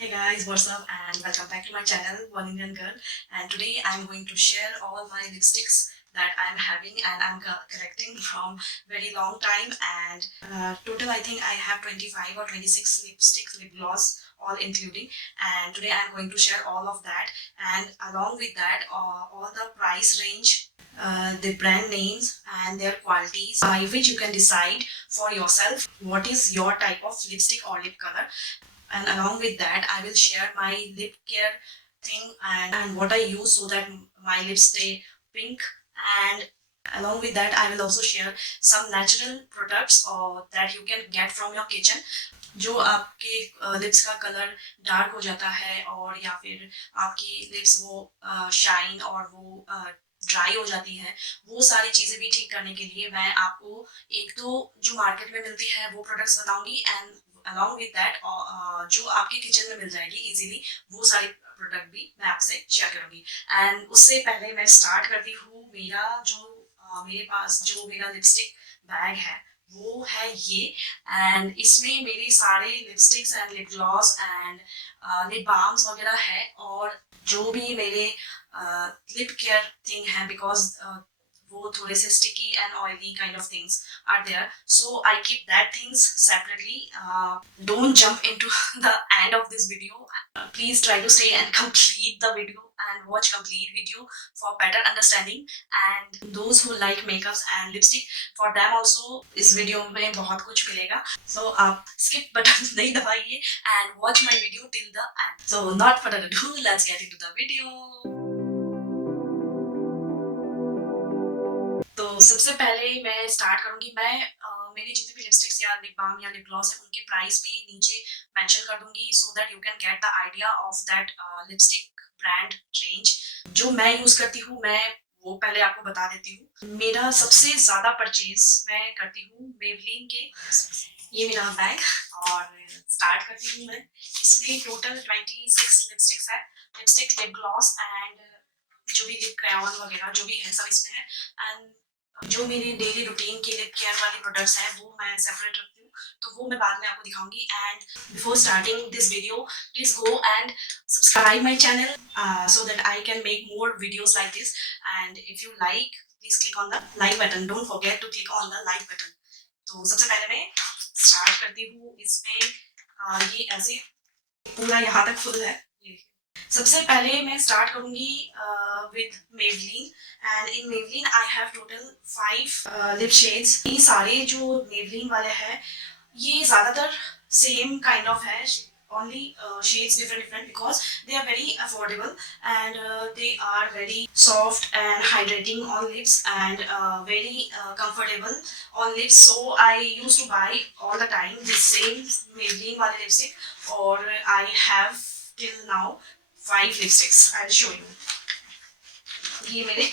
Hey guys, what's up and welcome back to my channel One Indian Girl. And today I'm going to share all my lipsticks that I'm having and I'm collecting from very long time. And total I think I have 25 or 26 lipsticks, lip gloss all including. And today I'm going to share all of that, and along with that all the price range, the brand names and their qualities, by which you can decide for yourself what is your type of lipstick or lip color. And along with that I will share my lip care thing and what I use so that my lips stay pink. And along with that I will also share some natural products or that you can get from your kitchen, जो आपके lips का colour dark हो जाता है और या फिर आपकी लिप्स वो शाइन और वो ड्राई हो जाती है, वो सारी चीज़ें भी ठीक करने के लिए मैं आपको एक तो जो मार्केट में मिलती है वो प्रोडक्ट्स बताऊंगी, एंड अलॉन्ग विद दैट जो आपके किचन में मिल जाएगी इजीली वो सारी प्रोडक्ट भी मैं आपसे शेयर करूंगी। एंड उससे पहले मैं स्टार्ट करती हूँ मेरा जो मेरे पास जो मेरा लिपस्टिक बैग है वो है ये। एंड इसमें मेरे सारे lipsticks and lip gloss and lip balms वगैरह है, और जो भी मेरे लिप केयर थिंग है, बिकॉज वो थोड़े से sticky and oily kind of things are there, so I keep that things separately. Don't jump into the end of this video. Please try to stay and complete the video and watch complete video for better understanding. And those who like makeups and lipstick, for them also इस video में बहुत कुछ मिलेगा, so आप skip button नहीं दबाइए and watch my video till the end. So not further ado, let's get into the video. तो सबसे पहले मैं स्टार्ट करूंगी, मैं मेरी जितने भी लिपस्टिक्स या लिप बाम या लिप ग्लॉस है उनके प्राइस भी नीचे मेंशन कर दूंगी, so that you can get the idea of that lipstick brand range जो मैं यूज करती हूँ। मैं वो पहले आपको बता देती हूँ। मेरा सबसे ज्यादा परचेज मैं करती हूँ मेवलिन के, ये मेरा बैग, और स्टार्ट करती हूँ मैं। इसमें टोटल 26 लिपस्टिक्स है, लिपस्टिक, लिप ग्लॉस एंड जो भी लिप क्रेयॉन वगैरह जो भी है सब इसमें है। एंड जो मेरी डेली रूटीन के लिप केयर वाली प्रोडक्ट्स हैं वो मैं सेपरेट रखती हूँ, तो वो मैं बाद में आपको दिखाऊंगी। And before starting this video please go and subscribe my channel so that I can make more videos like this. And if you like please click on the like button, don't forget to click on the like button. तो सबसे पहले मैं start करती हूँ इसमें ये ऐसे पूरा यहाँ तक फुल है। सबसे पहले मैं स्टार्ट करूंगी with Maybelline, and in Maybelline I have total 5 lip shades. ये सारे जो मेवलिन वाले हैं ये ज्यादातर सेम काइंड ऑफ है, only shades different because they are very affordable and they are very soft and hydrating on lips and very comfortable on lips, so I used to buy all the time the same Maybelline wale lipstick, or I have till now 5 lipsticks. I'll show you. ये मेरे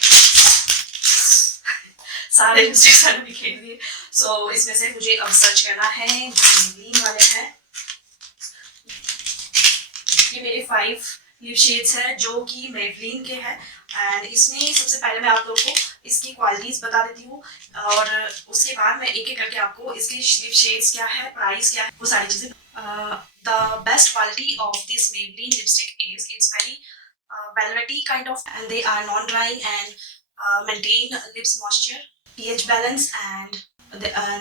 सारे lipsticks मैंने बिखेर दिए, सो इसमें से मुझे अब सर्च करना है जो मेबलिन वाले हैं। ये मेरे 5 लिप शेड्स है जो कि मेबलिन के हैं, एंड इसमें सबसे पहले मैं आप लोगों को इसकी क्वालिटीज बता देती हूँ, और उसके बाद मैं एक एक करके आपको इसके लिप शेड्स क्या है, प्राइस क्या है, वो सारी चीजें। The best quality of this Maybelline lipstick is it's very velvety kind of, and they are non-drying and maintain lips moisture, pH balance, and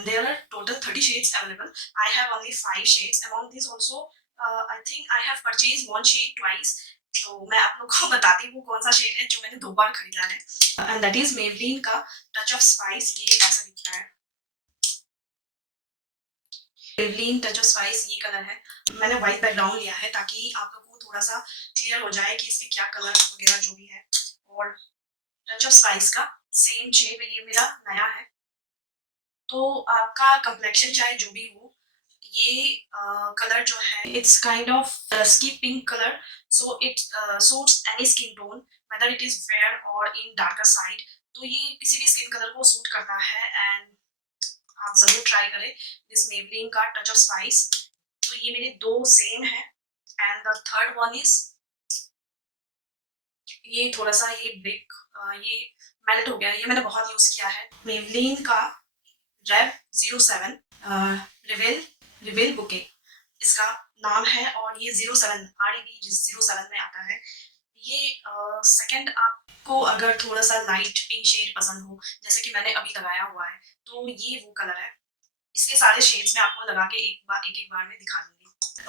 there are total 30 shades available. I have only 5 shades. Among these also I think I have purchased one shade twice, तो मैं आप लोग को बताती हूँ कौन सा shade है जो मैंने 2 बार खरीदा है, एंड दैट इज मेवलिन का टच ऑफ स्पाइस। ये ऐसा दिख रहा है, मेवलिन टच ऑफ स्पाइस ये कलर है। मैंने व्हाइट बैकग्राउंड लिया है ताकि आप लोग को थोड़ा सा क्लियर हो जाए कि इसके क्या कलर वगैरह जो भी है। और टच ऑफ स्पाइस का सेम शेड ये मेरा नया है, तो आपका कंप्लेक्शन चाहे जो भी हो, ये कलर जो है it's kind of dusky pink colour, so it suits any skin tone whether it is fair और इन डार्कर साइड, तो ये किसी भी स्किन कलर को सूट करता है। एंड आप जरूर ट्राई करें दिस मेबलिन का टच ऑफ स्पाइस। तो ये मेरे 2 सेम है, and the third one is ये थोड़ा सा ये ब्रिक, ये मेल्ट हो गया, ये मैंने बहुत यूज किया है, मेवलिन का रेव 07 रिवेल रिवेल बुके, इसका नाम है और ये 07 REB 07 में आता है। ये सेकंड आपको अगर थोड़ा-सा लाइट पिंक शेड पसंद हो, जैसे कि मैंने अभी लगाया हुआ है, तो ये वो कलर है। इसके सारे शेड्स मैं आपको लगा के एक-एक बार में दिखा दूँगी।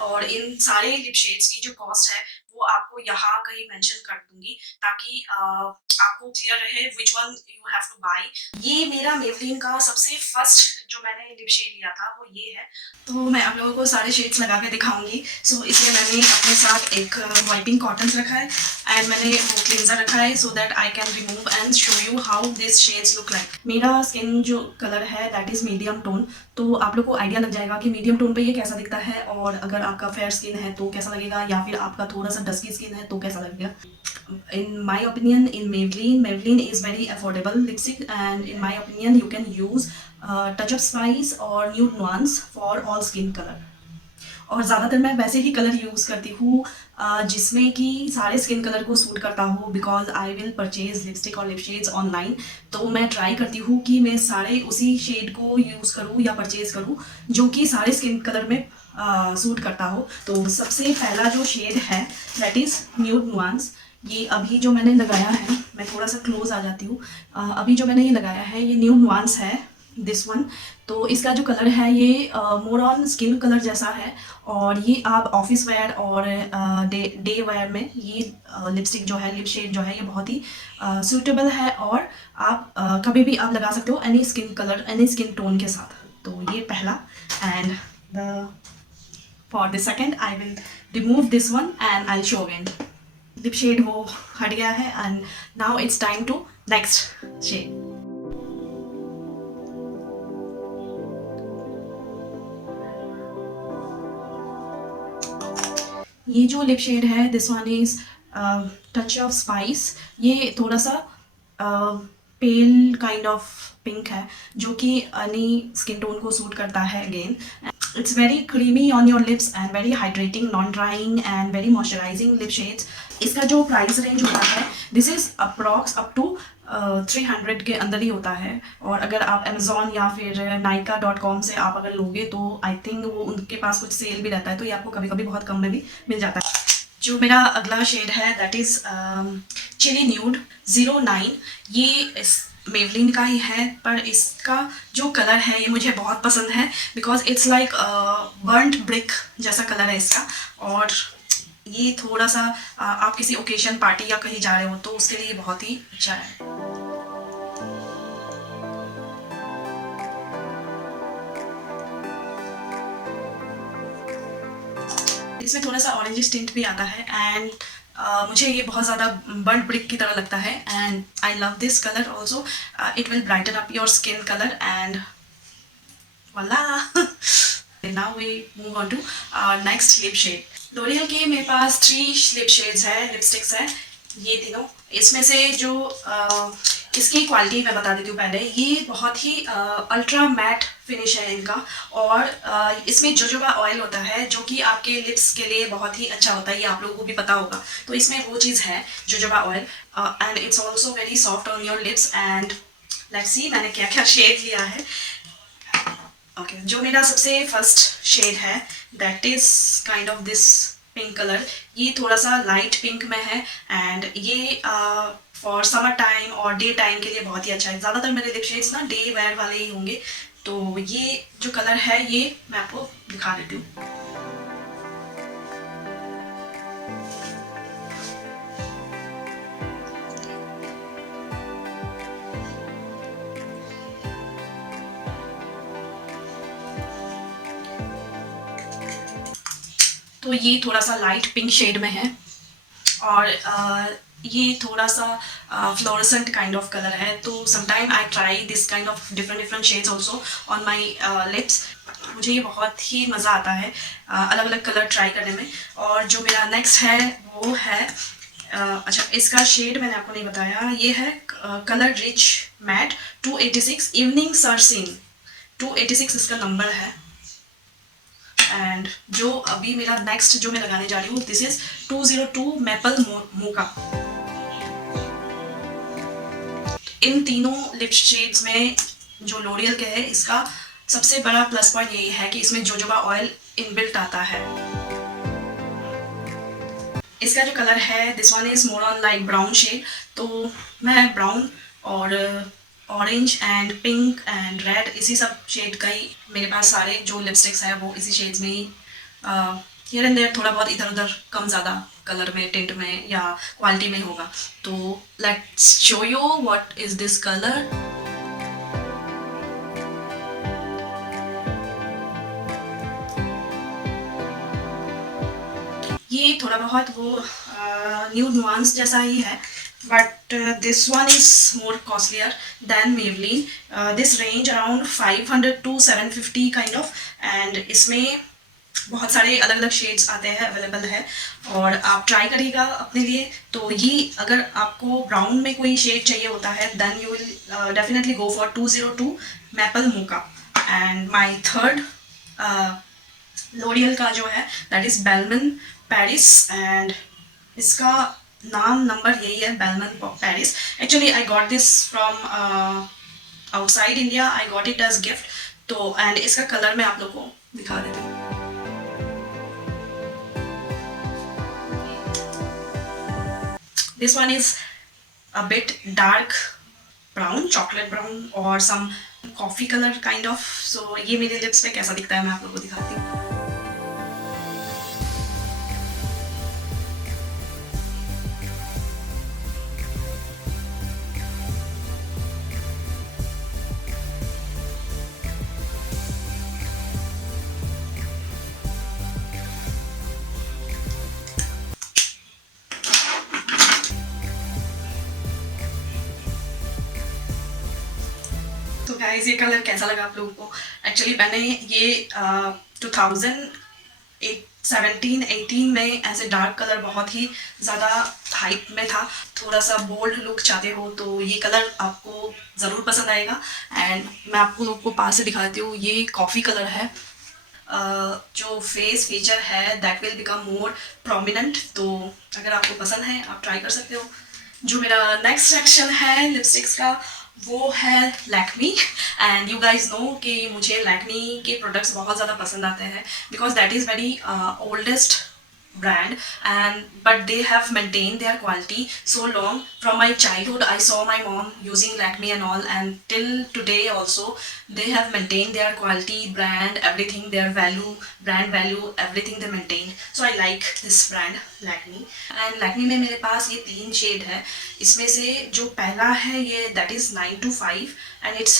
और इन सारे लिप शेड्स की जो कॉस्ट है, वो आपको यहाँ कहीं मेंशन कर दूँगी ताकि आपको क्लियर रहे which one you have to buy. ये मेरा मेबेलिन का सबसे फर्स्ट जो मैंने लिप शेड लिया था, वो ये है। तो मैं आप लोगों को सारे शेड्स लगा के दिखाऊँगी। सो इसलिए मैंने अपने साथ एक वाइपिंग कॉटन्स रखा है एंड मैंने वो क्लींजर रखा है सो that I can remove and show you how this shades look like. मेरा स्किन जो कलर है दैट इज़ मीडियम टोन, तो आप लोग को आइडिया लग जाएगा कि मीडियम टोन पे ये कैसा दिखता है और अगर आपका फेयर स्किन है तो कैसा लगेगा या फिर आपका थोड़ा सा डस्की स्किन है तो कैसा लगेगा। In my opinion, in Maybelline is very affordable lipstick, and in my opinion, you can use Touch Up Spice or Nude Nuance for all skin color. और ज़्यादातर मैं वैसे ही कलर यूज़ करती हूँ जिसमें कि सारे स्किन कलर को सूट करता हो, because I will purchase lipstick और लिप शेड्स ऑनलाइन। तो मैं ट्राई करती हूँ कि मैं सारे उसी शेड को यूज़ करूँ या परचेज करूँ जो कि सारे स्किन कलर में सूट करता हो। तो सबसे पहला जो शेड है दैट इज़ न्यूड नुआंस। ये अभी जो मैंने लगाया है, मैं थोड़ा सा क्लोज आ जाती हूँ। अभी जो मैंने ये लगाया है ये न्यू नुआंस है, दिस वन। तो इसका जो कलर है ये मोर ऑन स्किन कलर जैसा है और ये आप ऑफिस वेयर और डे वेयर में ये लिपस्टिक जो है, लिप शेड जो है, ये बहुत ही सूटेबल है और आप कभी भी आप लगा सकते हो any skin colour, any skin tone के साथ। तो ये पहला। And the for the second I will remove this one and I show again. Lip shade वो हट गया है and now it's time to next shade. ये जो लिप शेड है this one is touch of spice. ये थोड़ा सा पेल काइंड ऑफ पिंक है जो कि एनी स्किन टोन को सूट करता है again. It's very creamy on your lips and very hydrating, non-drying and very moisturizing lip shades. इसका जो प्राइस रेंज होता है this is approx up to 300 के अंदर ही होता है। और अगर आप अमेज़ॉन या फिर Nykaa.com से आप अगर लोगे तो आई थिंक वो उनके पास कुछ सेल भी रहता है, तो ये आपको कभी कभी बहुत कम में भी मिल जाता है। जो मेरा अगला शेड है दैट इज़ चिली न्यूड 09। ये मेवलिन का ही है पर इसका जो कलर है ये मुझे बहुत पसंद है because it's like burnt brick जैसा कलर है इसका। और ये थोड़ा सा आप किसी ओकेशन पार्टी या कहीं जा रहे हो तो उसके लिए बहुत ही अच्छा है। इसमें थोड़ा सा ऑरेंज टिंट भी आता है एंड मुझे ये बहुत ज़्यादा बर्न्ट ब्रिक की तरह लगता है and I love this colour also. It will brighten up your skin colour and voila. Now we move on to our next lip shade. L'Oreal के मेरे पास 3 लिप शेड्स है, लिपस्टिक्स है, ये तीनों। इसमें से जो इसकी क्वालिटी मैं बता देती हूँ पहले। ये बहुत ही अल्ट्रा मैट फिनिश है इनका और इसमें जोजोबा ऑयल होता है जो कि आपके लिप्स के लिए बहुत ही अच्छा होता है, ये आप लोगों को भी पता होगा। तो इसमें वो चीज़ है jojoba oil and it's also very soft on your lips. And let's see मैंने क्या क्या शेड लिया है। ओके, जो मेरा सबसे फर्स्ट शेड है that is kind of this pink colour. ये थोड़ा सा लाइट पिंक में है एंड ये फॉर समर टाइम और डे टाइम के लिए बहुत ही अच्छा है। ज़्यादातर मेरे लिप शेड्स ना डे वेयर वाले ही होंगे। तो ये जो कलर है ये मैं आपको दिखा देती हूँ। तो ये थोड़ा सा लाइट पिंक शेड में है और ये थोड़ा सा फ्लोरेसेंट काइंड ऑफ कलर है। तो sometime I try this kind of different shades also on my lips. मुझे ये बहुत ही मज़ा आता है अलग अलग कलर ट्राई करने में। और जो मेरा नेक्स्ट है वो है अच्छा, इसका शेड मैंने आपको नहीं बताया, ये है कलर रिच मैट 286 इवनिंग सरसिन। 286 इसका नंबर है। एंड जो अभी मेरा नेक्स्ट जो मैं लगाने जा रही हूँ दिस इज 202 मैपल मोका। इन तीनों लिप शेड्स में जो लोरियल के है इसका सबसे बड़ा प्लस पॉइंट यही है कि इसमें जोजोबा ऑयल इनबिल्ट आता है। इसका जो कलर है this one is more on like brown shade, तो मैं ब्राउन और orange and pink and red इसी सब शेड का ही मेरे पास सारे जो लिपस्टिक्स है वो इसी शेड्स में ही, हियर एंड देयर थोड़ा बहुत इधर उधर कम ज़्यादा कलर में, टिंट में या क्वालिटी में होगा। तो let's show you what is this colour. ये थोड़ा बहुत वो न्यू नुआंस जैसा ही है, but this one is more costlier then Maybelline. This range around 500 to 750 kind of, and इसमें बहुत सारे अलग अलग शेड्स आते हैं, अवेलेबल है, और आप ट्राई करिएगा अपने लिए। तो ये अगर आपको ब्राउन में कोई शेड चाहिए होता है then you will definitely go for 202 maple mocha. And my third L'Oreal का जो है दैट इज़ बेलमन पेरिस, एंड इसका नाम नंबर यही है, Belman Paris. Actually I got this from outside India, I got it as gift. तो एंड इसका कलर मैं आप लोग को दिखा देती हूँ। This one is a bit dark brown, chocolate brown or some coffee color kind of. So ये मेरे lips पे कैसा दिखता है मैं आप लोगों को दिखाती हूँ। तो गाइस ये कलर कैसा लगा आप लोगों को? एक्चुअली मैंने ये 2017-18 में ऐसे डार्क कलर बहुत ही ज़्यादा हाइप में था, थोड़ा सा बोल्ड लुक चाहते हो तो ये कलर आपको ज़रूर पसंद आएगा। एंड मैं आपको लोग को पास से दिखाती हूँ, ये कॉफ़ी कलर है। जो फेस फीचर है that will become more prominent, तो अगर आपको पसंद है आप ट्राई कर सकते हो। जो मेरा नेक्स्ट सेक्शन है लिपस्टिक्स का वो है Lakme, and you guys know कि मुझे लैक्मी के प्रोडक्ट्स बहुत ज़्यादा पसंद आते हैं because that is very oldest brand, and but they have maintained their quality so long. From my childhood I saw my mom using Lakme and all, and till today also they have maintained their quality, brand, everything, their value, brand value, everything they maintained. So I like this brand Lakme, and Lakme में मेरे पास ये 3 shade है। इसमें से जो पहला है ये that is 925 and it's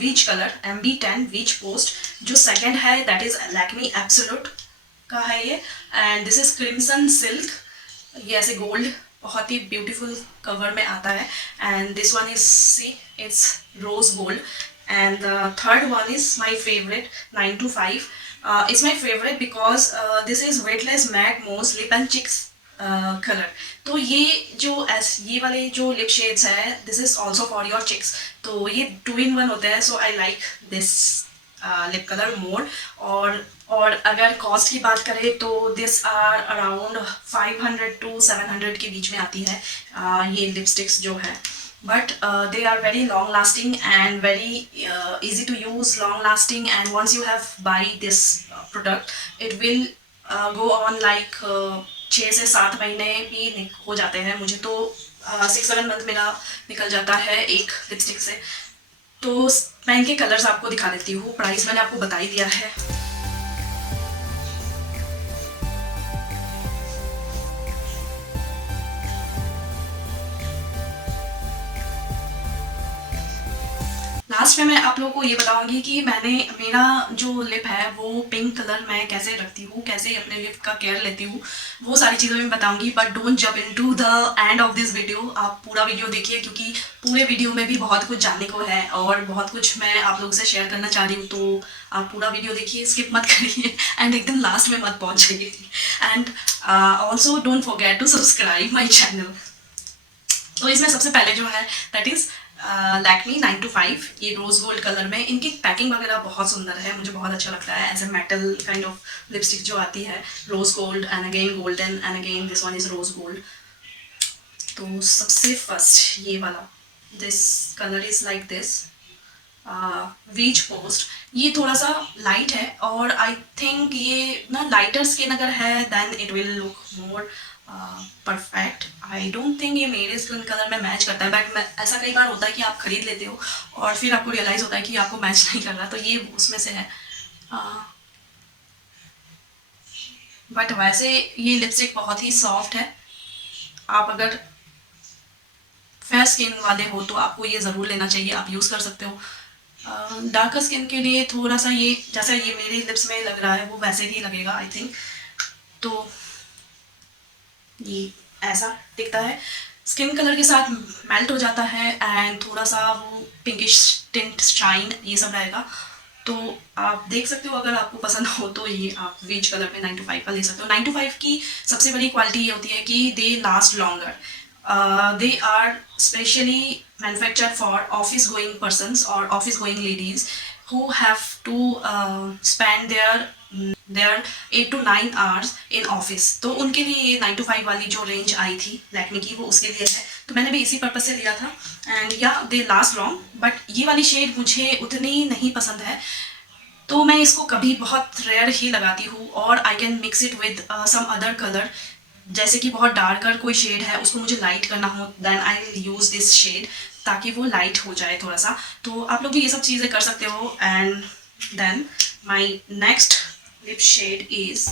Beach color MB10 Beach Post। जो सेकंड है that is Lakme Absolute का है ये, and this is crimson silk. ये ऐसे गोल्ड बहुत ही ब्यूटीफुल कवर में आता है, and this one is see it's rose gold, and the third one is my favourite 925। It's my favourite because this is weightless matte mousse lip and cheeks colour. तो ये जो ये वाले जो लिप शेड्स है this is also for your cheeks, तो ये 2 in 1 होता है। So I like this lip colour more. और अगर कॉस्ट की बात करें तो दिस आर अराउंड 500 to 700 के बीच में आती है ये लिपस्टिक्स जो है, but they are very long lasting and very easy to use, long lasting, and once you have buy this product it will go on like 6 से 7 महीने भी हो जाते हैं। मुझे तो 6-7 मंथ मेरा निकल जाता है एक लिपस्टिक से। तो मैं इनके कलर्स आपको दिखा देती हूँ, प्राइस मैंने आपको बता ही दिया है। लास्ट में मैं आप लोगों को ये बताऊंगी कि मेरा जो लिप है वो पिंक कलर मैं कैसे रखती हूँ, कैसे अपने लिप का केयर लेती हूँ, वो सारी चीज़ें मैं बताऊंगी। But don't jump into the end of this video, आप पूरा वीडियो देखिए क्योंकि पूरे वीडियो में भी बहुत कुछ जानने को है और बहुत कुछ मैं आप लोगों से शेयर करना चाह रही हूँ। तो आप पूरा वीडियो देखिए, स्किप मत करिए एंड एकदम लास्ट में मत पहुँच जाइए। And also don't forget to subscribe my channel. तो इसमें सबसे पहले जो है दैट इज़ लैक्मी 925, ये रोज़ गोल्ड कलर में। इनकी पैकिंग वगैरह बहुत सुंदर है, मुझे बहुत अच्छा लगता है। As a metal kind of lipstick जो आती है, rose gold and again golden and again this one is rose gold. तो सबसे फर्स्ट ये वाला, this colour is like this, which post, ये थोड़ा सा लाइट है और आई थिंक ये ना लाइटर स्किन अगर है then it will look more perfect. I don't think ये मेरे स्किन कलर में मैच करता है, बट ऐसा कई बार होता है कि आप खरीद लेते हो और फिर आपको रियलाइज़ होता है कि आपको मैच नहीं कर रहा, तो ये उसमें से है। बट वैसे ये लिपस्टिक बहुत ही सॉफ्ट है, आप अगर फेयर स्किन वाले हो तो आपको ये ज़रूर लेना चाहिए, आप यूज़ कर सकते हो। डार्कर स्किन के लिए थोड़ा सा ये जैसा ये मेरे लिप्स में लग रहा है वो वैसे ही लगेगा आई थिंक। तो ये ऐसा दिखता है, स्किन कलर के साथ मेल्ट हो जाता है एंड थोड़ा सा वो पिंकिश टिंट शाइन ये सब रहेगा। तो आप देख सकते हो, अगर आपको पसंद हो तो ये आप वीच कलर में 9 to 5 का ले सकते हो। 9 to 5 की सबसे बड़ी क्वालिटी ये होती है कि they last longer, they are specially manufactured for office going persons और office going ladies who have to spend their 8 to 9 hours in office। तो उनके लिए ये 9 to 5 वाली जो रेंज आई थी लैक्मे की वो उसके लिए है, तो मैंने भी इसी पर्पज से लिया था। एंड या दे लास्ट लॉन्ग, बट ये वाली शेड मुझे उतनी नहीं पसंद है, तो मैं इसको कभी बहुत रेयर ही लगाती हूँ और I can mix it with some other colour. जैसे कि बहुत डार्कर कोई शेड है उसको मुझे लाइट करना हो then I will use this shade ताकि वो लाइट हो जाए थोड़ा सा। तो आप लोग भी ये सब चीज़ें कर सकते हो। And then my next lip shade is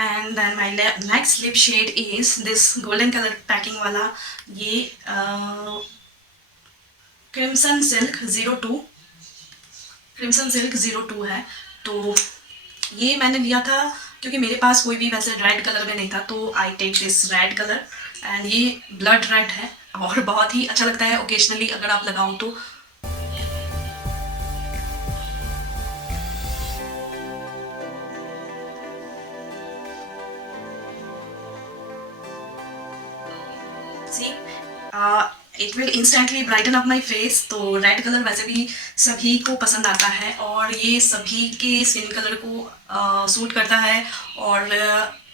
and then my next lip shade is this golden colour packing वाला, ये क्रिम्सन सिल्क 02 क्रिम्सन सिल्क 02 है। तो ये मैंने लिया था क्योंकि मेरे पास कोई भी वैसे रेड कलर में नहीं था, तो I take this red colour and ये ब्लड रेड है और बहुत ही अच्छा लगता है ओकेजनली अगर आप लगाओ तो। See it will instantly brighten up my face. तो रेड कलर वैसे भी सभी को पसंद आता है और ये सभी के स्किन कलर को सूट करता है और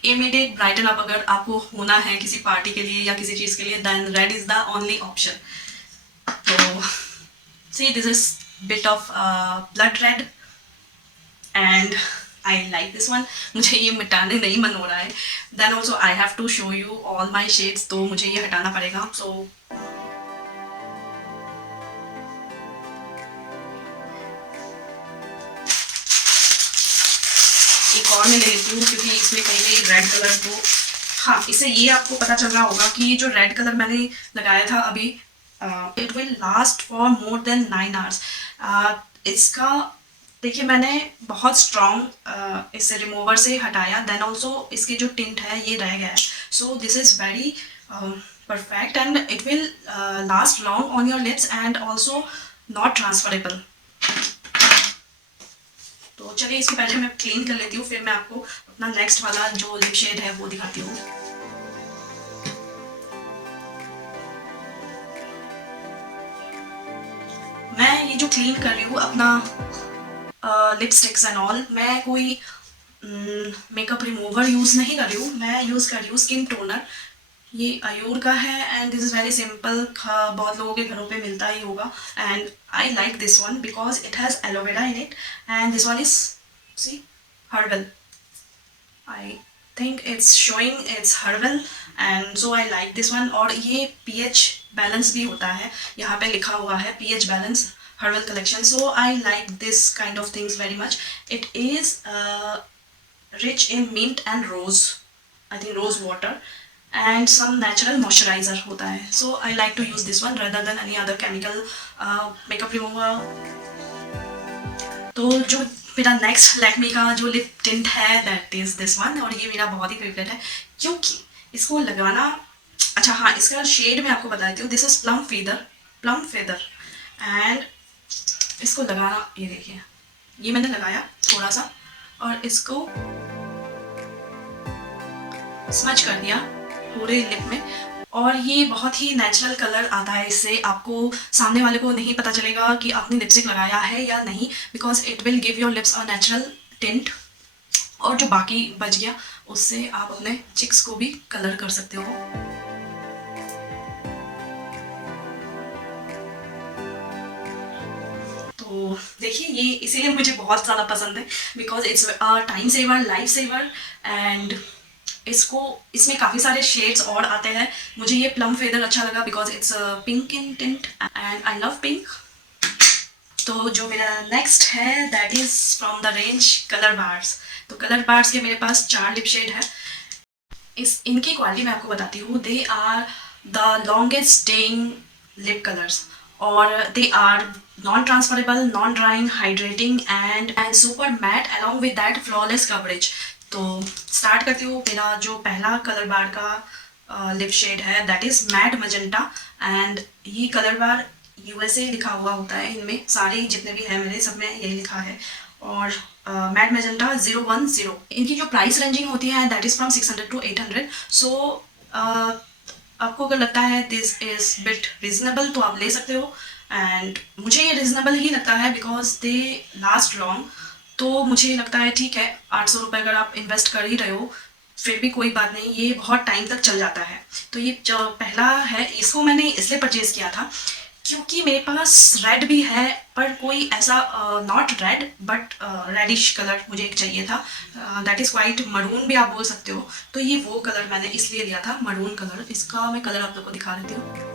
इमीडिएट ब्राइटन अप अगर आपको होना है किसी पार्टी के लिए या किसी चीज़ के लिए then red is the only option. तो see this is bit of blood red and I like this one. मुझे ये मिटाने नहीं मन हो रहा है, then also I have to show you all my shades, तो मुझे ये हटाना पड़ेगा। सो एक और मैं ले लेती हूँ क्योंकि इसमें कहीं कहीं रेड कलर तो हाँ, इससे ये आपको पता चल रहा होगा कि ये जो रेड कलर मैंने लगाया था अभी it will last for more than 9 hours। इसका देखिए मैंने बहुत स्ट्रॉन्ग इससे रिमूवर से हटाया, देन ऑल्सो इसकी जो टिंट है ये रह गया है। So this is very perfect and it will last long on your lips and also not transferable. तो चलिए इसको पहले मैं क्लीन कर लेती हूँ, फिर मैं आपको अपना नेक्स्ट वाला जो लिप शेड है वो दिखाती हूँ। मैं ये जो क्लीन कर रही हूँ अपना लिपस्टिक्स एंड ऑल, मैं कोई मेकअप रिमूवर यूज़ नहीं कर रही हूँ, मैं यूज़ कर रही हूँ स्किन टोनर। ये अयूर का है and this is very simple, बहुत लोगों के घरों पे मिलता ही होगा and I like this one because it has aloe vera in it and this one is see herbal. I think it's showing it's herbal and so I like this one. और ये pH बैलेंस भी होता है, यहाँ पे लिखा हुआ है pH balance herbal collection, so I like this kind of things very much. It is rich in mint and rose, I think rose water and some natural moisturizer होता है, so I like to use this one rather than any other chemical makeup remover। तो जो मेरा next Lakme का जो lip tint है that is this one और ये मेरा बहुत ही फेवरेट है क्योंकि इसको लगाना, अच्छा हाँ इसका शेड मैं आपको बता देती हूँ, this is plum feather and इसको लगाना, ये देखिए ये मैंने लगाया थोड़ा सा और इसको स्मच कर दिया पूरे लिप में और ये बहुत ही नेचुरल कलर आता है, इससे आपको सामने वाले को नहीं पता चलेगा कि आपने लिपस्टिक लगाया है या नहीं because it will give your lips a natural tint. और जो बाकी बच गया उससे आप अपने चिक्स को भी कलर कर सकते हो। तो देखिए ये इसीलिए मुझे बहुत ज़्यादा पसंद है, because it's time saver, life saver, and इसको इसमें काफ़ी सारे शेड्स और आते हैं। मुझे ये प्लम फेदर अच्छा लगा because it's pink in tint and I love pink. तो जो मेरा नेक्स्ट है that is from the range colour bars. तो कलर बार्स के मेरे पास 4 लिप शेड है। इनकी क्वालिटी मैं आपको बताती हूँ। They are the longest staying lip colours, और they are non transferable, non drying, hydrating and super matte along with that flawless coverage. तो स्टार्ट करती हूँ। मेरा जो पहला कलर बार का लिप शेड है that is matte magenta, and ये कलर बार यूएसए लिखा हुआ होता है। इनमें सारे जितने भी हैं मेरे, सब में यही लिखा है। और मैट मेजेंटा 010, इनकी जो प्राइस रेंजिंग होती है दैट इज़ फ्रॉम 600 to 800। सो आपको अगर लगता है दिस इज़ बिट रीजनेबल तो आप ले सकते हो, एंड मुझे ये रीजनेबल ही लगता है बिकॉज दे लास्ट लॉन्ग। तो मुझे लगता है ठीक है, 800 रुपये अगर आप इन्वेस्ट कर ही रहे हो फिर भी कोई बात नहीं, ये बहुत टाइम तक चल जाता है। तो ये जो पहला है इसको मैंने इसलिए परचेज़ किया था क्योंकि मेरे पास रेड भी है, पर कोई ऐसा not red but reddish colour मुझे एक चाहिए था। दैट इज़ क्वाइट मरून भी आप बोल सकते हो। तो ये वो कलर मैंने इसलिए लिया था, मरून कलर। इसका मैं कलर आप लोग को दिखा देती हूँ।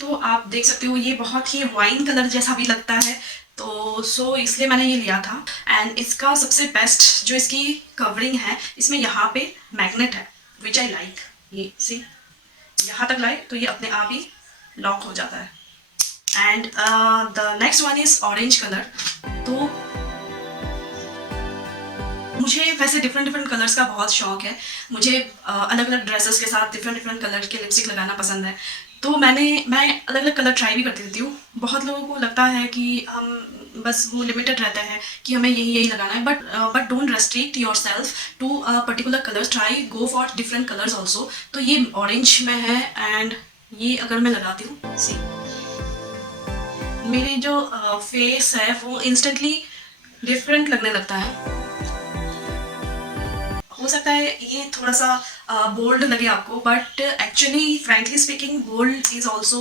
तो आप देख सकते हो ये बहुत ही वाइन कलर जैसा भी लगता है। तो इसलिए मैंने ये लिया था। एंड इसका सबसे बेस्ट जो इसकी कवरिंग है, इसमें यहाँ पे मैग्नेट है विच आई लाइक। ये सी यहाँ तक लाए तो ये अपने आप ही लॉक हो जाता है। And the next one is orange colour. तो मुझे वैसे डिफरेंट डिफरेंट कलर्स का बहुत शौक है। मुझे अलग अलग ड्रेसेस के साथ डिफरेंट डिफरेंट कलर के लिपस्टिक लगाना पसंद है। तो मैं अलग अलग कलर ट्राई भी करती रहती हूँ। बहुत लोगों को लगता है कि हम बस वो लिमिटेड रहता है कि हमें यही यही लगाना है, but don't restrict yourself to particular colours, try go for different colours also. तो ये ऑरेंज में है, एंड ये अगर मैं लगाती हूँ सी, मेरी जो फेस है वो इंस्टेंटली डिफरेंट लगने लगता है। हो सकता है ये थोड़ा सा बोल्ड लगे आपको, but actually frankly speaking bold is also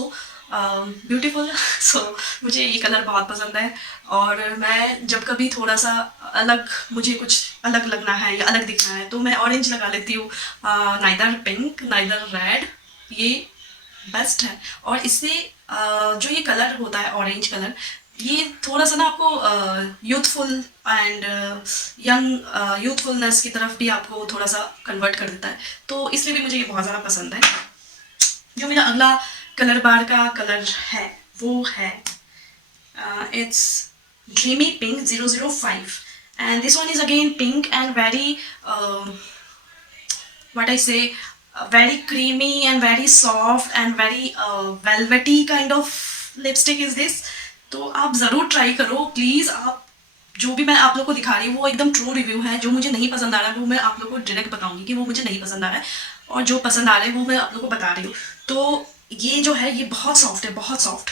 beautiful. So मुझे ये कलर बहुत पसंद है, और मैं जब कभी थोड़ा सा अलग, मुझे कुछ अलग लगना है या अलग दिखना है तो मैं ऑरेंज लगा लेती हूँ। नाइदर पिंक नाइदर रेड, ये बेस्ट है। और इससे जो ये कलर होता है ऑरेंज कलर, ये थोड़ा सा ना आपको यूथफुल एंड यंग यूथफुलनेस की तरफ भी आपको थोड़ा सा कन्वर्ट कर देता है। तो इसलिए भी मुझे ये बहुत ज़्यादा पसंद है। जो मेरा अगला कलर बार का कलर है वो है it's dreamy pink 005, and this one is again pink and very what I say, very creamy and very soft and very velvety kind of lipstick is this। तो आप ज़रूर ट्राई करो please. आप जो भी मैं आप लोग को दिखा रही हूँ वो एकदम ट्रू रिव्यू है। जो मुझे नहीं पसंद आ रहा है वो मैं आप लोग को डायरेक्ट बताऊंगी कि वो मुझे नहीं पसंद आ रहा है, और जो पसंद आ रहा है वो मैं आप लोग को बता रही हूँ। तो ये जो है ये बहुत सॉफ्ट है, बहुत सॉफ्ट।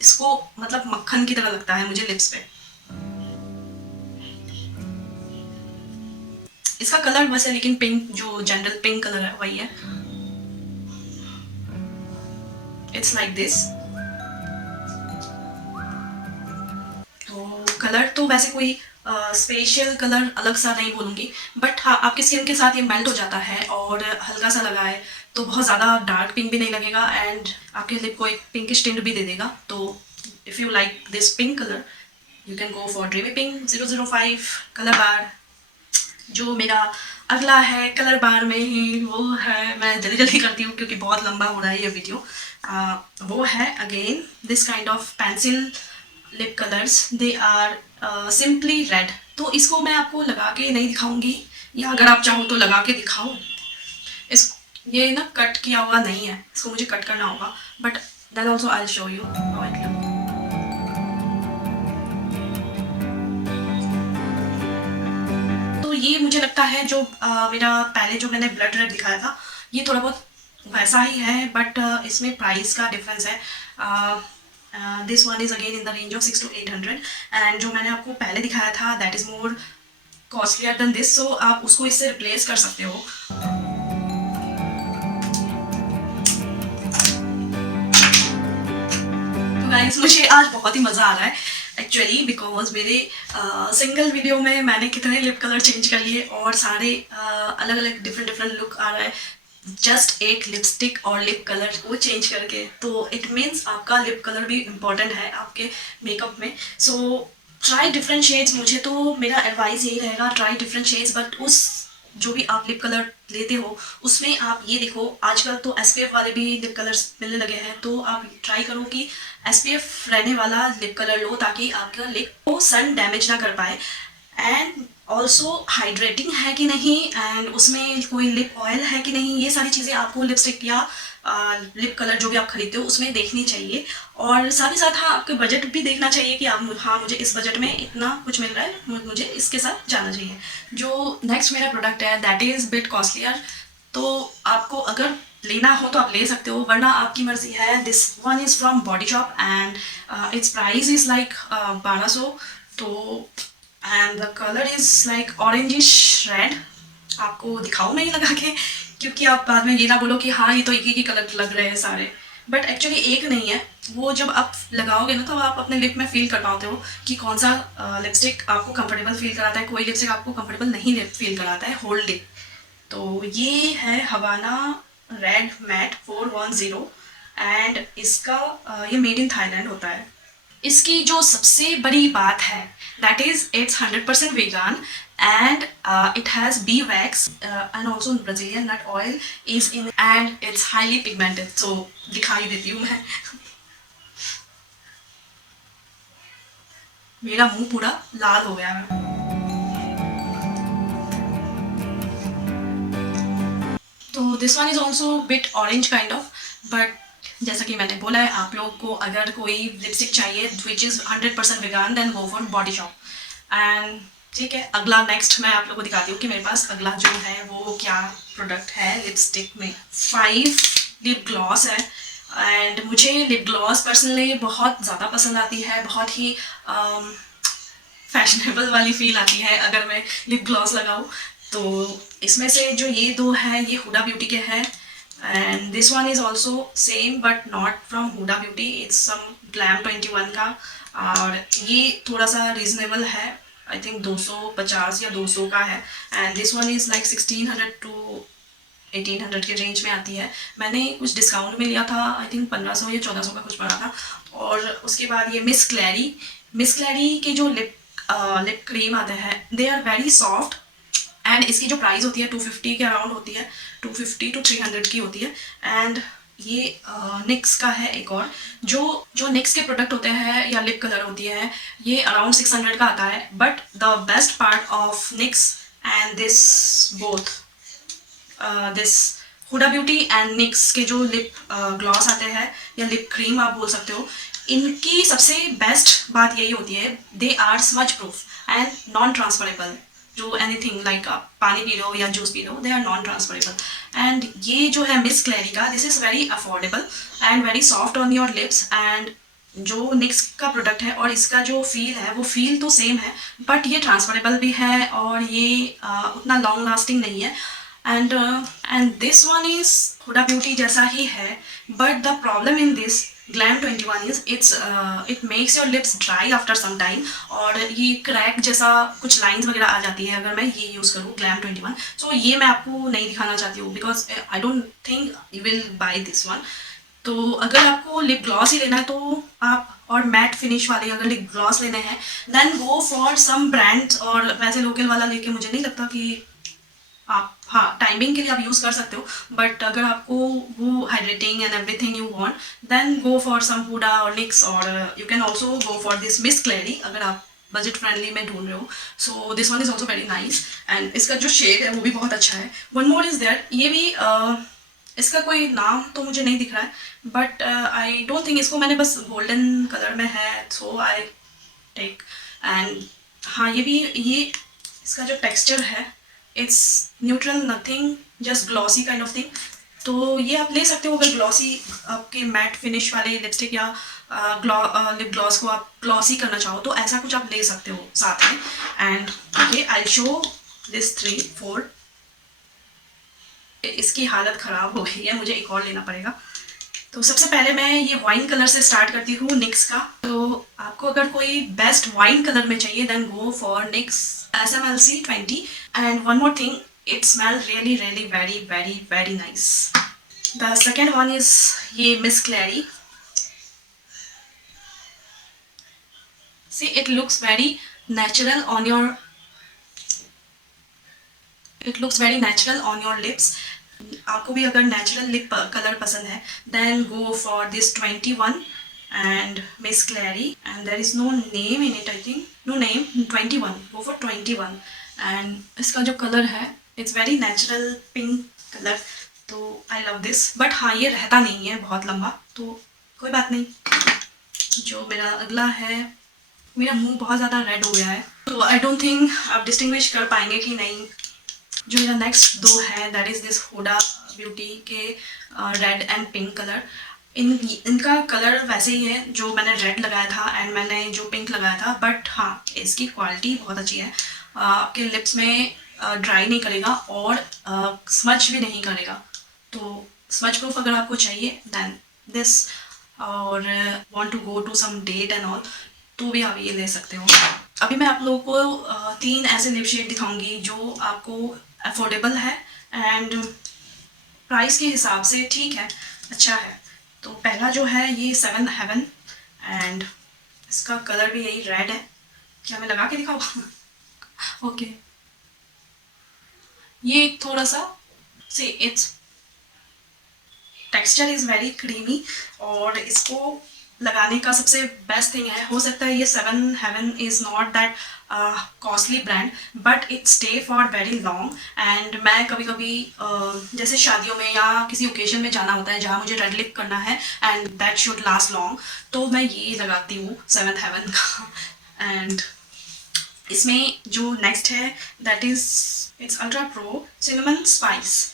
इसको मतलब मक्खन की तरह लगता है मुझे लिप्स पे। इसका कलर वैसे लेकिन पिंक, जो जनरल पिंक कलर है वही है। It's like this. तो कलर तो वैसे कोई स्पेशल कलर अलग सा नहीं बोलूँगी, बट हाँ आपकी स्किन के साथ ये मेल्ट हो जाता है, और हल्का सा लगा है तो बहुत ज़्यादा डार्क पिंक भी नहीं लगेगा, एंड आपके लिप को एक पिंकिश टिंट भी दे देगा। तो if you like this pink colour you can go for dreamy pink 005 colour bar. जो मेरा अगला है कलर बार में ही वो है, मैं जल्दी जल्दी करती हूँ क्योंकि बहुत लंबा हो रहा है ये वीडियो। वो है again this kind of pencil lip colours. They are simply red. तो इसको मैं आपको लगा के नहीं दिखाऊंगी, या अगर आप चाहो तो लगा के दिखाओ। इस ये ना कट किया हुआ नहीं है, इसको मुझे कट करना होगा, but then also I will show you how it look. तो ये मुझे लगता है जो मेरा पहले जो मैंने ब्लड रेड दिखाया था ये थोड़ा बहुत वैसा ही है, बट इसमें प्राइस का डिफरेंस है। This one is again in the range of 600 to 800 and जो मैंने आपको पहले दिखाया था that is more costlier than this, so आप उसको इससे रिप्लेस कर सकते हो। तो गाइस मुझे आज बहुत ही मज़ा आ रहा है एक्चुअली, बिकॉज मेरे सिंगल वीडियो में मैंने कितने लिप कलर चेंज कर लिए और सारे अलग अलग डिफरेंट लुक आ रहा है जस्ट एक लिपस्टिक और लिप कलर को चेंज करके। तो इट मीन्स आपका लिप कलर भी इम्पॉर्टेंट है आपके मेकअप में। सो ट्राई डिफरेंट शेड्स, मुझे तो मेरा एडवाइस यही रहेगा ट्राई डिफरेंट शेड्स, बट उस जो भी आप लिप कलर लेते हो उसमें आप ये देखो, आजकल तो SPF वाले भी लिप कलर्स मिलने लगे हैं, तो आप ट्राई करो कि SPF रहने वाला लिप कलर लो ताकि आपका लिप को सन डैमेज ना कर पाए। एंड ऑल्सो हाइड्रेटिंग है कि नहीं एंड उसमें कोई लिप ऑयल है कि नहीं, ये सारी चीज़ें आपको लिपस्टिक या लिप कलर जो भी आप खरीदते हो उसमें देखनी चाहिए। और साथ ही साथ हाँ आपके बजट भी देखना चाहिए कि आप हाँ मुझे इस बजट में इतना कुछ मिल रहा है, मुझे इसके साथ जाना चाहिए। जो नेक्स्ट मेरा प्रोडक्ट है दैट इज़ बिट कॉस्टलियर, तो आपको अगर लेना हो तो आप ले सकते हो वरना आपकी मर्जी है। This one is from body Shop and it's price is like 1200, तो and the colour is like orangish red. आपको दिखाऊँ नहीं लगा के, क्योंकि आप बाद में ये ना बोलो कि हाँ ये तो एक ही कलर लग रहे हैं सारे, बट एक्चुअली एक नहीं है। वो जब आप लगाओगे ना तो आप अपने लिप में फील कर पाते हो कि कौन सा लिपस्टिक आपको कंफर्टेबल फील कराता है, कोई लिपस्टिक आपको कंफर्टेबल नहीं फील कराता है होल लिप। तो ये है हवाना रेड मैट 410 एंड इसका ये मेड इन थाईलैंड होता है। इसकी जो सबसे बड़ी बात है that is it's 100% vegan and it has bee wax and also Brazilian nut oil is in and it's highly pigmented, so दिखाई देती हूँ मैं मेरा मुंह पूरा लाल हो गया है। तो this one is also bit orange kind of, but जैसा कि मैंने बोला है आप लोग को अगर कोई लिपस्टिक चाहिए which is 100% vegan then go for Body Shop. And ठीक है, अगला नेक्स्ट मैं आप लोगों को दिखाती हूँ कि मेरे पास अगला जो है वो क्या प्रोडक्ट है लिपस्टिक में। 5 लिप ग्लॉस है एंड मुझे लिप ग्लॉस पर्सनली बहुत ज़्यादा पसंद आती है, बहुत ही फैशनेबल वाली फील आती है अगर मैं लिप ग्लॉस लगाऊँ। तो इसमें से जो ये दो है ये हुडा ब्यूटी के हैं and this one is also same but not from Huda Beauty, it's some glam 21 का और ये थोड़ा सा रीजनेबल है, आई थिंक 250 या 200 का है and this one is like 1600 to 1800 के रेंज में आती है। मैंने कुछ डिस्काउंट में लिया था, आई थिंक 1500 या 1400 का कुछ पड़ा था। और उसके बाद ये मिस क्लैरी के जो लिप क्रीम आते हैं they are very soft and इसकी जो प्राइस होती है 250 के अराउंड होती है, 250 to 300 की होती है। एंड ये निक्स का है एक और, जो निक्स के प्रोडक्ट होते हैं या लिप कलर होती है ये अराउंड 600 का आता है, but the best part of Nyx and this both this Huda Beauty and Nyx के जो लिप ग्लॉस आते हैं या लिप क्रीम आप बोल सकते हो, इनकी सबसे बेस्ट बात यही होती है they are smudge proof and non transferable. जो एनीथिंग लाइक आप पानी पी लो या जूस पी लो they are non transferable. And ये जो है मिस क्लैरी का this is very affordable and very soft on your lips. And जो निक्स का प्रोडक्ट है और इसका जो फील है वो फील तो सेम है बट ये ट्रांसफरेबल भी है और ये उतना लॉन्ग लास्टिंग नहीं है। And this one is Huda Beauty जैसा ही है, but the problem in this glam 21 is it makes your lips dry after some time और ये क्रैक जैसा कुछ लाइंस वगैरह आ जाती है अगर मैं ये यूज़ करूँ ग्लैम 21। सो ये मैं आपको नहीं दिखाना चाहती हूँ because I don't think you will by this one. तो अगर आपको लिप ग्लॉस ही लेना है तो आप और मैट फिनिश वाले अगर लिप ग्लॉस लेने हैं then go for some brands, और वैसे लोकल वाला लेके मुझे नहीं लगता कि आप हाँ टाइमिंग के लिए आप यूज़ कर सकते हो, बट अगर आपको वो hydrating and everything you want then go for some Huda और निक्स, और you can also go for this Miss Claire अगर आप बजट फ्रेंडली में ढूंढ रहे हो। So this one is also very nice and इसका जो शेड है वो भी बहुत अच्छा है। वन मोर इज़ देयर, ये भी इसका कोई नाम तो मुझे नहीं दिख रहा है बट आई डोंट थिंक, इसको मैंने बस गोल्डन कलर में है सो आई टेक। एंड हाँ ये इसका जो टेक्सचर है it's neutral, nothing, just glossy kind of thing. तो ये आप ले सकते हो अगर ग्लॉसी आपके मैट फिनिश वाले लिपस्टिक या लिप ग्लॉस को आप ग्लॉसी करना चाहो तो ऐसा कुछ आप ले सकते हो साथ में. And okay, I show this 3 4. इसकी हालत ख़राब हो गई है, मुझे एक और लेना पड़ेगा. तो सबसे पहले मैं ये वाइन कलर से स्टार्ट करती हूँ निक्स का. तो आपको अगर कोई बेस्ट वाइन कलर में चाहिए then go for NYX SMLC 20. And one more thing, it smell really really very nice. The second one is ये Miss Clary. See, it looks very natural on your lips. आपको भी अगर natural lip colour पसंद है then go for this 21 and Miss Clary, and there is no name in it, I think. No name. 21. Go for 21. and इसका जो colour है it's very natural pink colour. तो I love this. But हाँ, ये रहता नहीं है बहुत लंबा, तो कोई बात नहीं. जो मेरा अगला है, मेरा मुंह बहुत ज़्यादा रेड हो गया है तो आई डोंट थिंक आप डिस्टिंग्विश कर पाएंगे कि नहीं. जो मेरा नेक्स्ट 2 है that is this Huda Beauty के रेड एंड पिंक कलर. इनका कलर वैसे ही है जो मैंने रेड लगाया था एंड मैंने जो पिंक लगाया था. बट हाँ, इसकी क्वालिटी बहुत अच्छी है. आपके लिप्स में ड्राई नहीं करेगा और स्मच भी नहीं करेगा. तो स्मच प्रूफ अगर आपको चाहिए देन दिस, और want to go to some date and all तो भी आप ये ले सकते हो. अभी मैं आप लोगों को 3 ऐसे लिप शेड दिखाऊंगी जो आपको अफोर्डेबल है एंड प्राइस के हिसाब से ठीक है, अच्छा है. तो पहला जो है ये 7 हेवन एंड इसका कलर भी यही रेड है. क्या मैं लगा के दिखाऊँ? ओके, ये थोड़ा सा से it's texture is very creamy और इसको लगाने का सबसे बेस्ट थिंग है, हो सकता है ये 7 heaven is not that costly brand but it stay for very long. एंड मैं कभी कभी जैसे शादियों में या किसी ओकेजन में जाना होता है जहाँ मुझे रेड लिप करना है and that should last long, तो मैं ये लगाती हूँ 7 हेवन का. एंड इसमें जो नेक्स्ट है that is it's ultra pro cinnamon spice.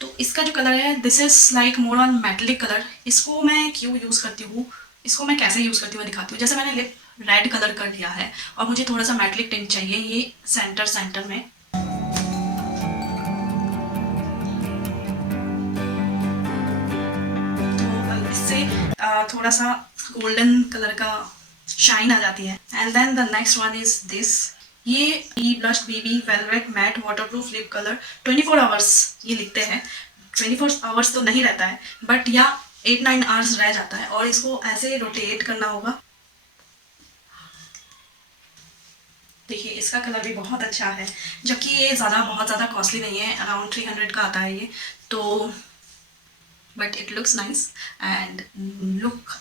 तो इसका जो कलर है this is like more on metallic colour. इसको मैं क्यों यूज़ करती हूँ, इसको मैं कैसे यूज़ करती हूँ मैं दिखाती हूँ. जैसे मैंने लिप रेड कलर कर दिया है और मुझे थोड़ा सा मेटलिक टिंट चाहिए ये सेंटर में. तो इससे थोड़ा सा गोल्डन कलर का शाइन आ जाती है. And then the next one is this, ये blush BB velvet matte waterproof lip colour. 24 hours ये लिखते हैं, 24 आवर्स तो नहीं रहता है बट या 8-9 आवर्स रह जाता है. और इसको ऐसे रोटेट करना होगा. देखिए इसका कलर भी बहुत अच्छा है जबकि ये बहुत ज़्यादा कॉस्टली नहीं है, अराउंड 300 का आता है ये. तो but it looks nice and look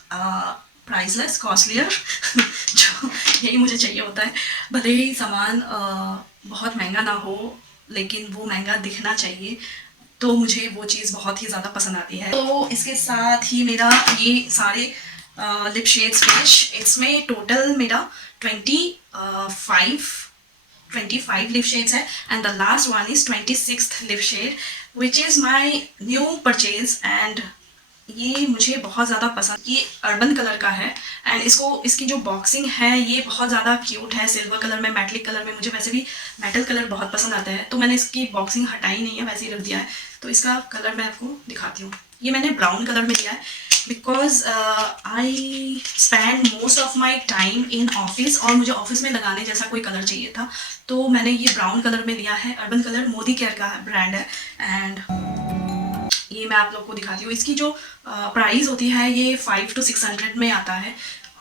priceless costlier जो यही मुझे चाहिए होता है. भले ही सामान बहुत महंगा ना हो लेकिन वो महंगा दिखना चाहिए, तो मुझे वो चीज़ बहुत ही ज़्यादा पसंद आती है. तो इसके साथ ही मेरा ये सारे लिप शेड्स फिनिश. इसमें टोटल मेरा 25 लिप शेड्स है and the last one is 26th lip shade which is my new purchase. And ये मुझे बहुत ज़्यादा पसंद, ये अर्बन कलर का है एंड इसकी जो बॉक्सिंग है ये बहुत ज़्यादा क्यूट है. सिल्वर कलर में, मेटलिक कलर में, मुझे वैसे भी मेटल कलर बहुत पसंद आता है तो मैंने इसकी बॉक्सिंग हटाई नहीं है, वैसे ही रख दिया है. तो इसका कलर मैं आपको दिखाती हूँ. ये मैंने ब्राउन कलर में लिया है because I spend most of my time in office और मुझे ऑफिस में लगाने जैसा कोई कलर चाहिए था तो मैंने ये ब्राउन कलर में लिया है. अर्बन कलर मोदी केयर का ब्रांड है एंड ये मैं आप लोग को दिखाती हूँ. इसकी जो प्राइस होती है ये 500 to 600 में आता है.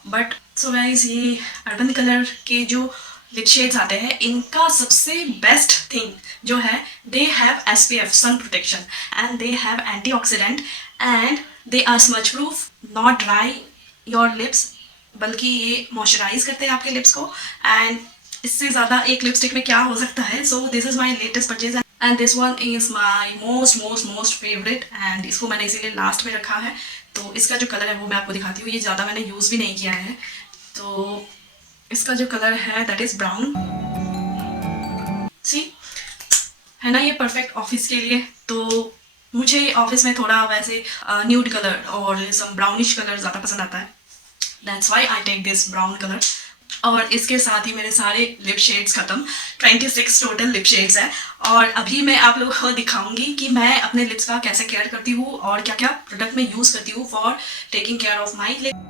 बट सो गाइस, ये अर्बन कलर के जो लिप शेड्स आते हैं इनका सबसे बेस्ट थिंग जो है they have SPF sun protection and they have antioxidant and they are smudge proof, not dry your lips, बल्कि ये मॉइस्चराइज करते हैं आपके लिप्स को. एंड इससे ज़्यादा एक लिपस्टिक में क्या हो सकता है. So this is my latest purchase and this one is my most favourite and इसको मैंने इसीलिए लास्ट में रखा है. तो इसका जो कलर है वो मैं आपको दिखाती हूँ. ये ज़्यादा मैंने यूज़ भी नहीं किया है. तो इसका जो कलर है दैट इज़ ब्राउन. सी है ना, ये परफेक्ट ऑफिस के लिए. तो मुझे ऑफिस में थोड़ा वैसे न्यूड कलर और सम ब्राउनिश कलर ज़्यादा पसंद आता है, that's why I take this brown colour. और इसके साथ ही मेरे सारे लिप शेड्स ख़त्म, 26 टोटल लिप शेड्स है। और अभी मैं आप लोगों को दिखाऊंगी कि मैं अपने लिप्स का कैसे केयर करती हूँ और क्या क्या प्रोडक्ट मैं यूज़ करती हूँ for taking care of my lip.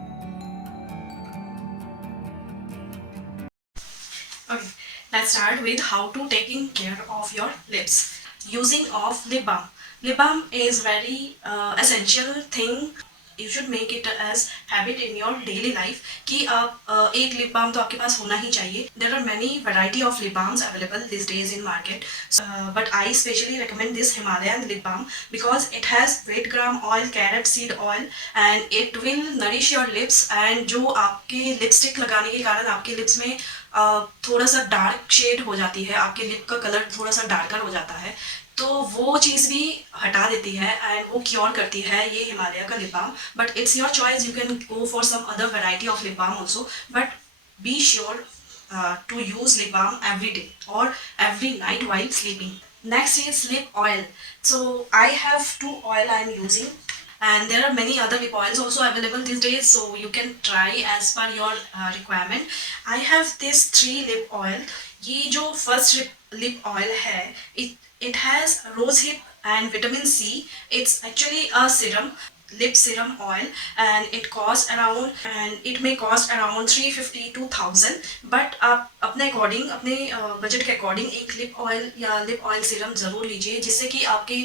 Okay, let's start with how to taking care of your lips. Using of lip balm. Lip balm is very essential thing. You should make it as habit in your daily life कि आप एक lip balm तो आपके पास होना ही चाहिए. There are many variety of lip balms available these days in market, but I specially recommend this Himalayan lip balm because it has wheat gram oil, carrot seed oil, and it will nourish your lips. And जो आपके lipstick लगाने के कारण आपके lips में थोड़ा सा dark shade हो जाती है, आपके लिप का कलर थोड़ा सा डार्कर हो जाता है, तो वो चीज़ भी हटा देती है एंड वो क्योर करती है ये हिमालय का lip balm. But it's your choice, you can go for some other variety of lip balm also, but be sure to use lip balm every day or every night while sleeping. Next is lip oil. So I have two oil I am using, and there are many other lip oils also available these days, so you can try as per your requirement. I have this 3 lip oil. ये जो first lip oil है, it has rose hip and vitamin C. It's actually a serum, lip serum oil, and it may cost around 350 to 1000. But आप अपने according, अपने budget के according एक lip oil या lip oil serum ज़रूर लीजिए, जिससे कि आपके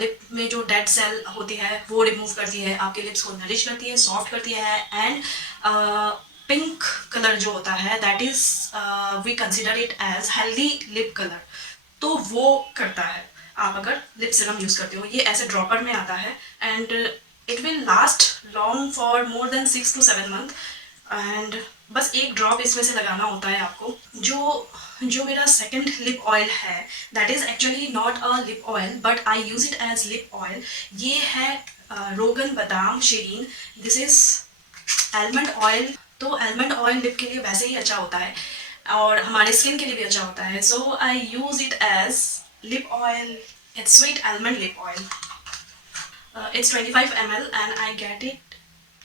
लिप में जो डेड सेल होती है वो रिमूव करती है, आपके लिप्स को नरिश करती है, सॉफ्ट करती है, एंड पिंक कलर जो होता है that is we consider it as healthy lip colour, तो वो करता है आप अगर लिप सीरम यूज़ करते हो. ये ऐसे ड्रॉपर में आता है and it will last long for more than 6 to 7 month. And बस एक ड्रॉप इसमें से लगाना होता है आपको. जो मेरा सेकंड लिप ऑयल है that is actually not a lip oil but I use it as lip oil. ये है Roghan Badam Shirin. This is almond oil. तो आलमंड ऑयल लिप के लिए वैसे ही अच्छा होता है और हमारे स्किन के लिए भी अच्छा होता है, so I use it as lip oil. It's sweet almond lip oil. It's 25 ml and I get it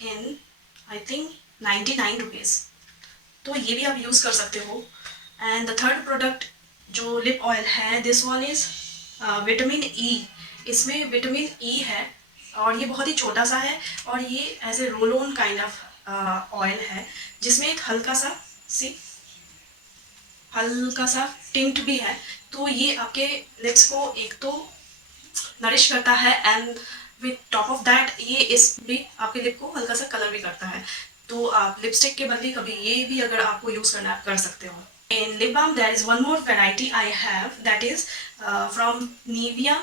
in I think 99 rupees. तो ये भी आप यूज़ कर सकते हो. एंड द थर्ड प्रोडक्ट जो लिप ऑयल है, this one is vitamin E. इसमें विटामिन ई है और ये बहुत ही छोटा सा है और ये ऐसे roll on kind of oil है जिसमें एक हल्का सा टिंट भी है. तो ये आपके लिप्स को एक तो नरिश करता है and with top of that ये इस भी आपके लिप को हल्का सा कलर भी करता है. तो आप लिपस्टिक के बदले कभी ये भी अगर आपको यूज़ करना है आप कर सकते हो. In lip balm there is one more variety I have that is from Nivea.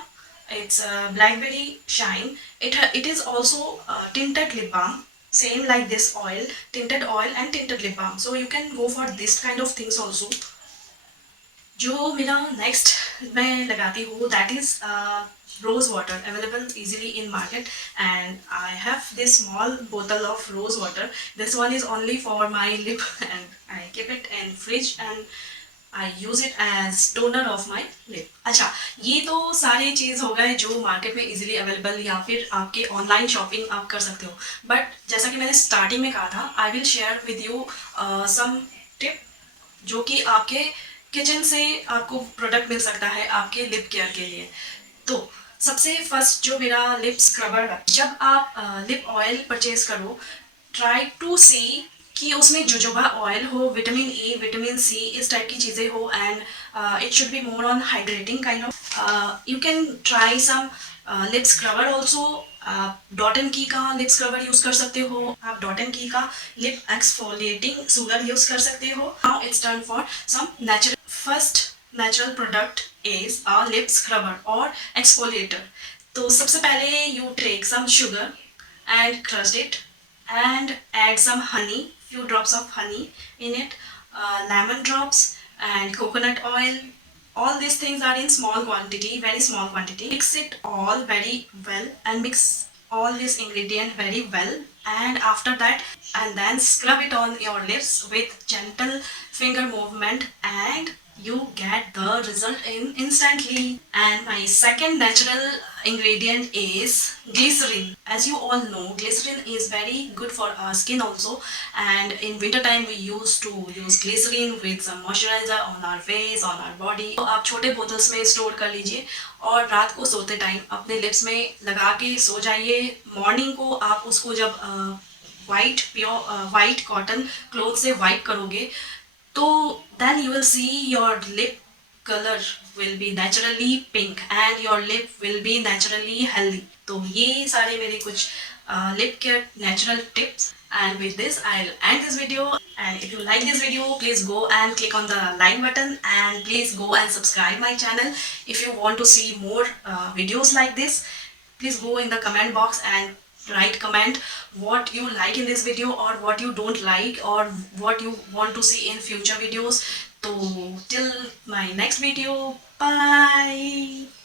It's blackberry shine. It is also tinted lip balm, same like this oil, tinted oil and tinted lip balm. So you can go for this kind of things also. जो मेरा next मैं लगाती हूँ that is rose water, available easily in market, and I have this small bottle of rose water. This one is only for my lip and I keep it in fridge and I use it as toner of my lip. अच्छा, ये तो सारी चीज़ हो गए जो market में easily available या फिर आपके ऑनलाइन शॉपिंग आप कर सकते हो. बट जैसा कि मैंने स्टार्टिंग में कहा था, I will share with you some tip जो कि आपके किचन से आपको प्रोडक्ट मिल सकता है आपके लिप केयर के लिए. तो सबसे फर्स्ट जो मेरा लिप स्क्रबर है, जब आप लिप ऑयल परचेज करो, ट्राई टू सी कि उसमें जोजोबा ऑयल हो, विटामिन ए, विटामिन सी, इस टाइप की चीज़ें हो, and it should be more on hydrating kind of. You can try some lip scrubber also. आप डॉट एंड की का लिप स्क्रबर यूज़ कर सकते हो, आप डॉट एंड की का लिप एक्सफोलिएटिंग सुगर यूज़ कर सकते हो. Now it's turn for some natural. First natural product is a lip scrubber or exfoliator. तो सबसे पहले you take some sugar and crush it and add some honey, few drops of honey in it, lemon drops and coconut oil. All these things are in small quantity, very small quantity. Mix it all very well and mix all this ingredient very well, and after that and then scrub it on your lips with gentle finger movement and you get the result in instantly. And my second natural ingredient is glycerin. As you all know, glycerin is very good for our skin also, and in winter time we used to use glycerin with some moisturizer on our face, on our body. तो आप छोटे bottles में store कर लीजिए और रात को सोते टाइम अपने लिप्स में लगा के सो जाइए. मॉर्निंग को आप उसको जब वाइट कॉटन क्लोथ से वाइप करोगे तो then you will see your lip color will be naturally pink and your lip will be naturally healthy. तो ये सारे मेरे कुछ lip care natural tips, and with this I'll end this video. And if you like this video, please go and click on the like button, and please go and subscribe my channel. If you want to see more videos like this, please go in the comment box and write comment what you like in this video or what you don't like or what you want to see in future videos. So till my next video, bye.